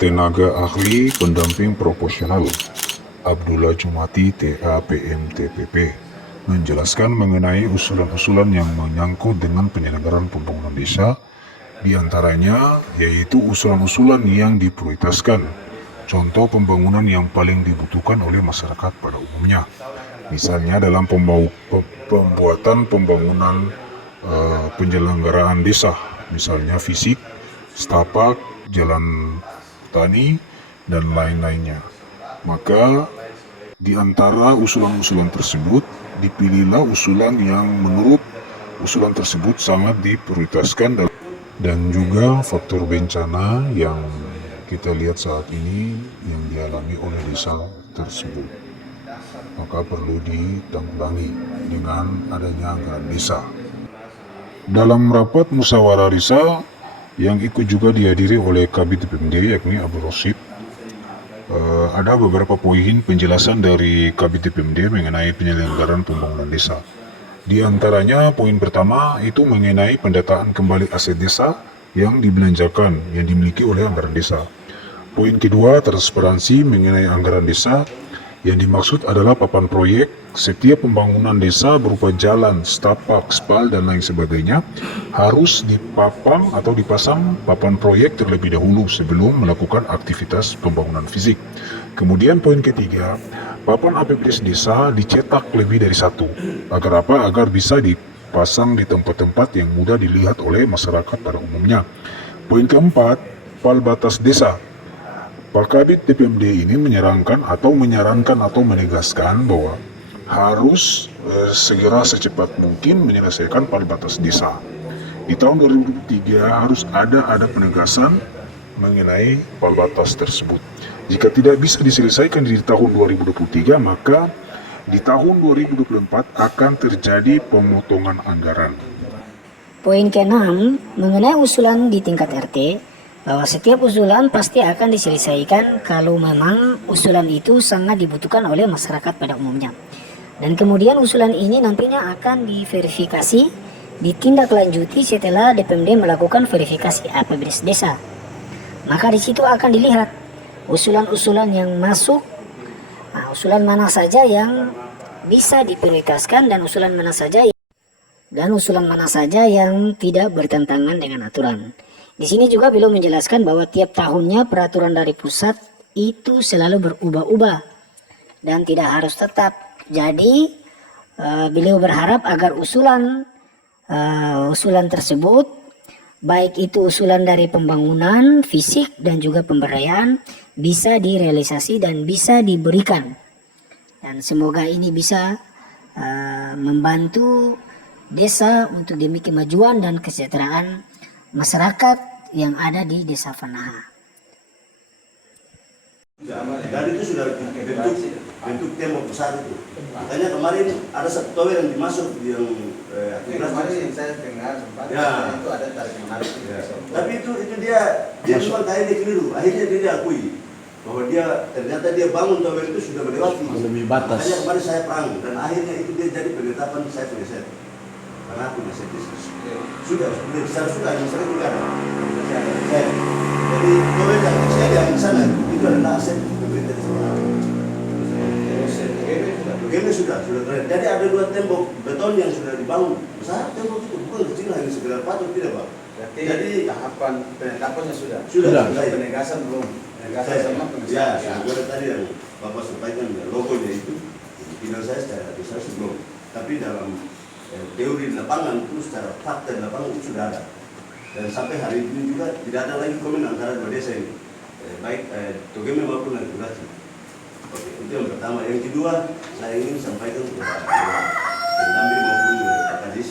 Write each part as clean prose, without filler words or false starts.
tenaga ahli pendamping proporsional Abdullah Jumati TA PMTPP menjelaskan mengenai usulan-usulan yang menyangkut dengan penyelenggaraan pembangunan desa, di antaranya yaitu usulan-usulan yang diprioritaskan, contoh pembangunan yang paling dibutuhkan oleh masyarakat pada umumnya. Misalnya dalam pembuatan pembangunan penyelenggaraan desa, misalnya fisik, setapak, jalan tani, dan lain-lainnya. Maka di antara usulan-usulan tersebut, dipilihlah usulan yang menurut usulan tersebut sangat diprioritaskan dan juga faktor bencana yang kita lihat saat ini yang dialami oleh desa tersebut. Maka perlu ditanggulangi dengan adanya anggaran desa. Dalam rapat musyawarah desa yang ikut juga dihadiri oleh Kabid DPMD yakni Abdul Rosyid, ada beberapa poin penjelasan dari Kabid DPMD mengenai penyelenggaraan pembangunan desa. Di antaranya poin pertama itu mengenai pendataan kembali aset desa yang dibelanjakan yang dimiliki oleh anggaran desa. Poin kedua, transparansi mengenai anggaran desa. Yang dimaksud adalah papan proyek setiap pembangunan desa berupa jalan, setapak, spal, dan lain sebagainya harus dipapang atau dipasang papan proyek terlebih dahulu sebelum melakukan aktivitas pembangunan fisik. Kemudian poin ketiga, papan APBDes desa dicetak lebih dari satu. Agar apa? Agar bisa dipasang di tempat-tempat yang mudah dilihat oleh masyarakat pada umumnya. Poin keempat, pal batas desa. Pak Kabid DPMD ini menyarankan atau menegaskan bahwa harus segera secepat mungkin menyelesaikan pal batas desa. Di tahun 2023 harus ada penegasan mengenai pal batas tersebut. Jika tidak bisa diselesaikan di tahun 2023, maka di tahun 2024 akan terjadi pemotongan anggaran. Poin ke-6 mengenai usulan di tingkat RT, bahwa setiap usulan pasti akan diselesaikan kalau memang usulan itu sangat dibutuhkan oleh masyarakat pada umumnya. Dan kemudian usulan ini nantinya akan diverifikasi, ditindaklanjuti setelah DPMD melakukan verifikasi APBDes desa. Maka di situ akan dilihat usulan-usulan yang masuk, usulan mana saja yang bisa diprioritaskan dan usulan mana saja yang tidak bertentangan dengan aturan. Di sini juga beliau menjelaskan bahwa tiap tahunnya peraturan dari pusat itu selalu berubah-ubah dan tidak harus tetap. Jadi beliau berharap agar usulan tersebut, baik itu usulan dari pembangunan fisik dan juga pemberdayaan, bisa direalisasi dan bisa diberikan. Dan semoga ini bisa membantu desa untuk demi kemajuan dan kesejahteraan masyarakat yang ada di Desa Fanaha. Dan itu sudah bentuk tembok besar itu. Makanya kemarin ada satu tower yang dimasuk yang kemarin saya dengar sempat itu ada tarik menarik. Ya. Tapi itu dia cuma kayaknya keliru. Akhirnya dia diakui bahwa ternyata dia bangun tower itu sudah melewati lebih batas. Makanya kemarin saya perang dan akhirnya itu dia jadi penetapan saya penyelesaian. Karena aku sudah misalnya juga ada. Jadi tower yang saya yang di sana itu adalah aset pemerintah di sana. Begini sudah keren. Jadi ada 2 tembok beton yang sudah dibangun. Besar tembok itu bukan kecil, hanya sekedar patung tidak, Pak. Jadi tahapan penetapannya sudah. Penegasan belum. Penegasan sama pengesahan. Ya, sebenarnya tadi yang Bapak sampaikan logonya itu, final saya secara administrasi sebelum. Tapi dalam teori di lapangan itu secara fakta di lapangan itu sudah ada. Dan sampai hari ini juga tidak ada lagi komen antara dua desa ini, baik Togeme maupun regulasi. Oke, itu yang pertama. Yang kedua, saya ingin sampaikan kepada pendamping maupun Pak Kadis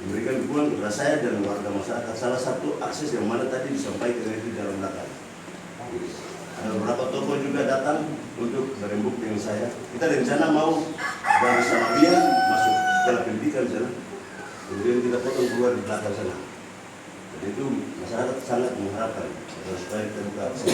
memberikan dukungan kepada saya dan warga masyarakat. Salah satu akses yang mana tadi disampaikan itu dalam belakang. Ada beberapa tokoh juga datang untuk berembuk dengan saya. Kita rencana mau dari Samaria masuk sekolah pendidikan sana, kemudian kita potong keluar di belakang sana. Jadi itu masyarakat sangat mengharapkan supaya kita buka akses.